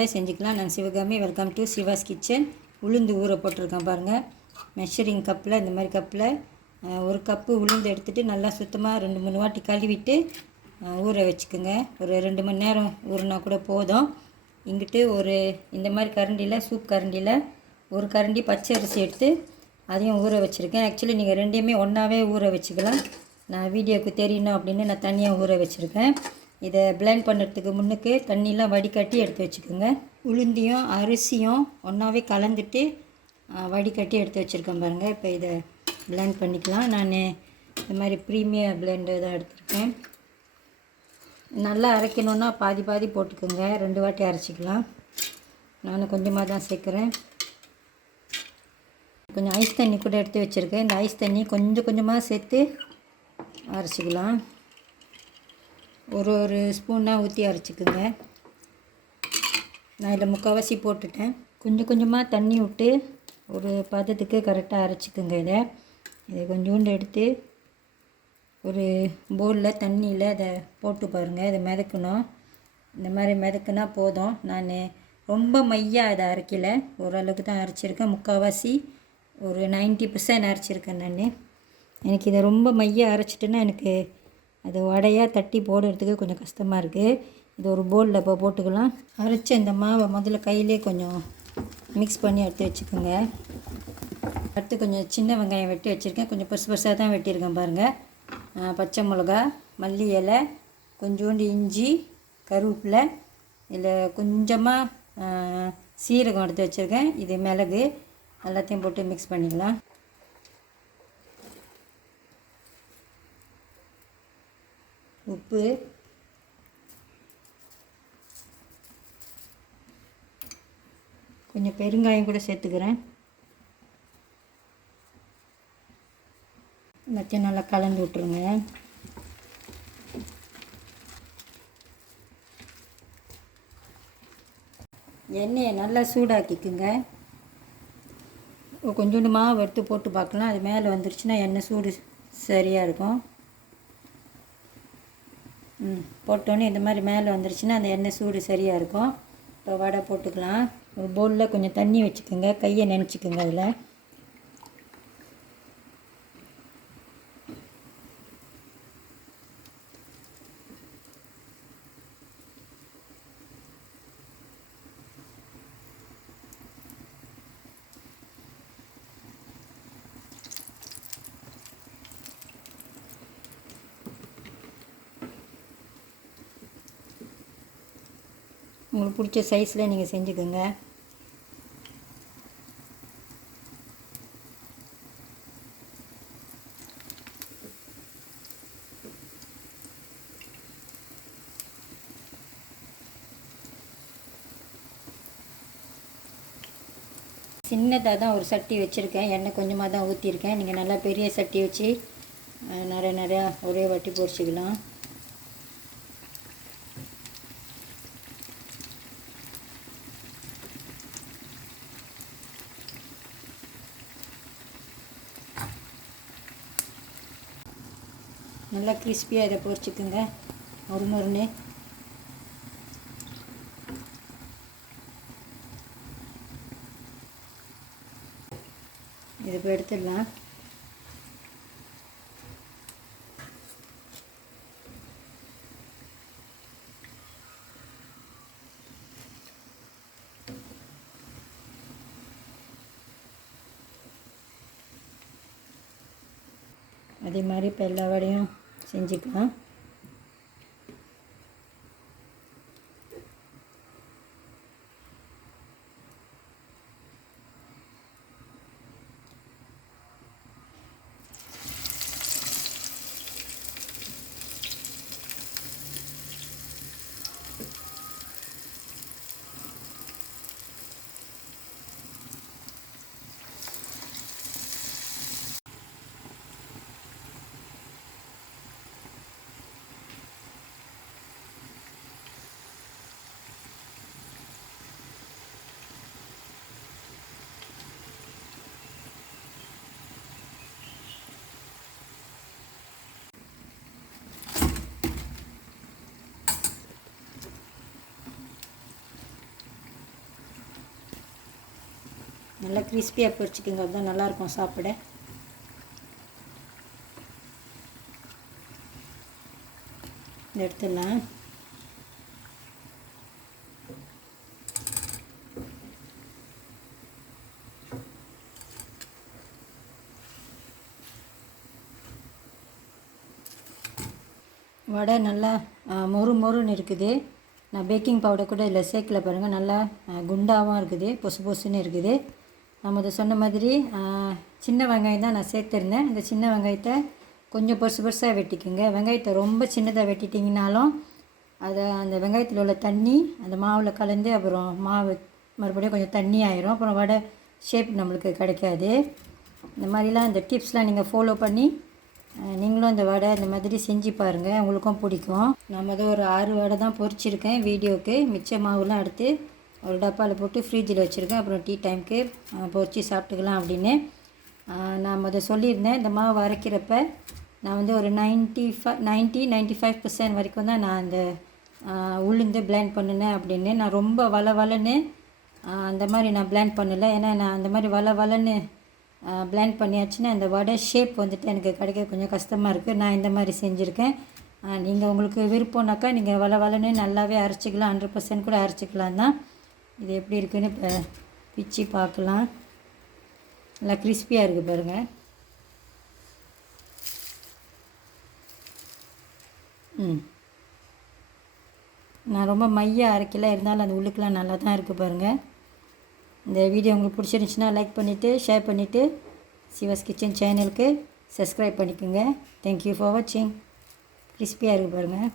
வடை செஞ்சுக்கலாம். நான் Sivakami. Welcome to Siva's kitchen. உளுந்து ஊற போட்டிருக்கேன் பாருங்கள். மெஷரிங் கப்பில், இந்த மாதிரி கப்பில் ஒரு கப்பு உளுந்து எடுத்துகிட்டு நல்லா சுத்தமாக 2-3 வாட்டி கழுவிட்டு ஊற வச்சுக்கோங்க. ஒரு 2 மணி நேரம் ஊறினா கூட போதும். இங்கிட்டு ஒரு இந்த மாதிரி கரண்டியில், சூப் கரண்டியில் ஒரு கரண்டி பச்சை அரிசி எடுத்து அதையும் ஊற வச்சுருக்கேன். ஆக்சுவலி நீங்கள் ரெண்டையுமே ஒன்றாவே ஊற வச்சுக்கலாம். நான் வீடியோவுக்கு தெரியணும் அப்படின்னு நான் தனியாக ஊற வச்சுருக்கேன். இதை பிளெண்ட் பண்ணுறதுக்கு முன்னுக்கு தண்ணியெலாம் வடிகட்டி எடுத்து வச்சுக்கோங்க. உளுந்தியும் அரிசியும் ஒன்றாவே கலந்துட்டு வடிகட்டி எடுத்து வச்சுருக்கேன் பாருங்கள். இப்போ இதை பிளெண்ட் பண்ணிக்கலாம். நான் இந்த மாதிரி ப்ரீமியர் பிளெண்டு தான் எடுத்துருக்கேன். நல்லா அரைக்கணுன்னா பாதி பாதி போட்டுக்கோங்க. 2 வாட்டி அரைச்சிக்கலாம். நான் கொஞ்சமாக தான் சேர்க்குறேன். கொஞ்சம் ஐஸ் தண்ணி கூட எடுத்து வச்சுருக்கேன். இந்த ஐஸ் தண்ணி கொஞ்சம் கொஞ்சமாக சேர்த்து அரைச்சிக்கலாம். ஒரு ஸ்பூனாக ஊற்றி அரைச்சிக்கோங்க. நான் இதில் முக்கால்வாசி போட்டுட்டேன். கொஞ்சம் கொஞ்சமாக தண்ணி விட்டு ஒரு பதத்துக்கு கரெக்டாக அரைச்சிக்கோங்க. இதை கொஞ்சோண்டு எடுத்து ஒரு பவுலில் தண்ணியில் அதை போட்டு பாருங்கள். இதை மிதக்கணும். இந்த மாதிரி மிதக்குனா போதும். நான் ரொம்ப மையாக இதை அரைக்கலை, ஓரளவுக்கு தான் அரைச்சிருக்கேன். முக்கால்வாசி ஒரு 90% அரைச்சிருக்கேன் நான். எனக்கு இதை ரொம்ப மையாக அரைச்சிட்டேன்னா எனக்கு அது வடையாக தட்டி போடுறதுக்கு கொஞ்சம் கஷ்டமாக இருக்குது. இது ஒரு பவுலில் இப்போ போட்டுக்கலாம். அரைச்ச இந்த மாவை முதல்ல கையிலே கொஞ்சம் மிக்ஸ் பண்ணி எடுத்து வச்சுக்கோங்க. அடுத்து கொஞ்சம் சின்ன வெங்காயம் வெட்டி வச்சுருக்கேன். கொஞ்சம் பெருசாக தான் வெட்டியிருக்கேன் பாருங்கள். பச்சை மிளகா, மல்லி இலை, கொஞ்சோண்டு இஞ்சி, கருவேப்பிலை, இதில் கொஞ்சமாக சீரகம் எடுத்து வச்சுருக்கேன். இது மிளகு, எல்லாத்தையும் போட்டு மிக்ஸ் பண்ணிக்கலாம். உப்பு, கொஞ்சம் பெருங்காயம் கூட சேர்த்துக்கிறேன். எல்லாத்தையும் நல்லா கலந்து விட்ருங்க. எண்ணெயை நல்லா சூடாக்கிக்குங்க. கொஞ்சோண்டு மாவு எடுத்து போட்டு பார்க்கலாம். அது மேலே வந்துருச்சுன்னா எண்ணெய் சூடு சரியாக இருக்கும். போட்டோன்னே இந்த மாதிரி மேலே வந்துருச்சுன்னா அந்த எண்ணெய் சூடு சரியாக இருக்கும். இப்போ வடை போட்டுக்கலாம். ஒரு பவுலில் கொஞ்சம் தண்ணி வச்சுக்கோங்க. கையை நினச்சிக்கோங்க. அதில் உங்களுக்கு பிடிச்ச சைஸில் நீங்கள் செஞ்சுக்கோங்க. சின்னதாக தான் ஒரு சட்டி வச்சுருக்கேன். எண்ணெய் கொஞ்சமாக தான் ஊற்றிருக்கேன். நீங்கள் நல்லா பெரிய சட்டி வச்சு நிறையா ஒரே வாட்டி பொரிச்சிக்கலாம். நல்லா கிறிஸ்பியாக இதை பொரிச்சுக்குங்க. மொறுன்னு இது இப்போ எடுத்துடலாம். அதே மாதிரி இப்போ எல்லா வடையும் செஞ்சுக்கலாம். நல்லா கிறிஸ்பியாக பொரிச்சிக்கோங்க, அதுதான் நல்லாயிருக்கும் சாப்பிட. இந்த எடுத்துடலாம். வடை நல்லா மொறுன்னு இருக்குது. நான் பேக்கிங் பவுடர் கூட இதில் சேர்க்கல பாருங்கள். நல்லா குண்டாகவும் இருக்குது, பொசு பொசுன்னு இருக்குது. நம்ம அதை சொன்ன மாதிரி சின்ன வெங்காயம் தான் நான் சேர்த்துருந்தேன். இந்த சின்ன வெங்காயத்தை கொஞ்சம் பெருசாக வெட்டிக்குங்க. வெங்காயத்தை ரொம்ப சின்னதாக வெட்டிட்டிங்கனாலும் அதை அந்த வெங்காயத்தில் உள்ள தண்ணி அந்த மாவில் கலந்து அப்புறம் மாவு மறுபடியும் கொஞ்சம் தண்ணி ஆயிரும். அப்புறம் வடை ஷேப் நம்மளுக்கு கிடைக்காது. இந்த மாதிரிலாம் இந்த டிப்ஸ்லாம் நீங்கள் ஃபாலோ பண்ணி நீங்களும் அந்த வடை இந்த மாதிரி செஞ்சு பாருங்கள், உங்களுக்கும் பிடிக்கும். நான் ஒரு 6 வடை தான் பொரிச்சிருக்கேன் வீடியோவுக்கு. மிச்ச மாவுலாம் எடுத்து ஒரு டப்பாவில் போட்டு ஃப்ரிட்ஜில் வச்சுருக்கேன். அப்புறம் டீ டைமுக்கு பொரித்து சாப்பிட்டுக்கலாம் அப்படின்னு. நான் சொல்லியிருந்தேன், இந்த மாவு அரைக்கிறப்ப நான் ஒரு 95% வரைக்கும் தான் நான் அந்த உளுந்து பிளெண்ட் பண்ணினேன் அப்படின்னு. நான் ரொம்ப வளன்னு அந்த மாதிரி நான் பிளெண்ட் பண்ணலை. ஏன்னா நான் அந்த மாதிரி வளன்னு பிளெண்ட் பண்ணியாச்சுன்னா அந்த வடை ஷேப் வந்துட்டு எனக்கு கிடைக்க கொஞ்சம் கஷ்டமாக இருக்குது. நான் இந்த மாதிரி செஞ்சுருக்கேன். நீங்கள் உங்களுக்கு விருப்பம்னாக்கா நீங்கள் வளன்னு நல்லாவே அரைச்சிக்கலாம், 100% கூட அரைச்சிக்கலாம் தான். இது எப்படி இருக்குதுன்னு இப்போ பிச்சு பார்க்கலாம். நல்லா கிறிஸ்பியாக இருக்குது பாருங்கள். நான் ரொம்ப மையாக அரைக்கல, இருந்தாலும் அந்த உள்ளுக்கெலாம் நல்லா தான் இருக்குது பாருங்கள். இந்த வீடியோ உங்களுக்கு பிடிச்சிருந்துச்சுன்னா லைக் பண்ணிவிட்டு ஷேர் பண்ணிவிட்டு சிவாஸ் கிச்சன் சேனலுக்கு சப்ஸ்கிரைப் பண்ணிக்கோங்க. தேங்க்யூ ஃபார் வாட்சிங். கிறிஸ்பியாக இருக்குது பாருங்கள்.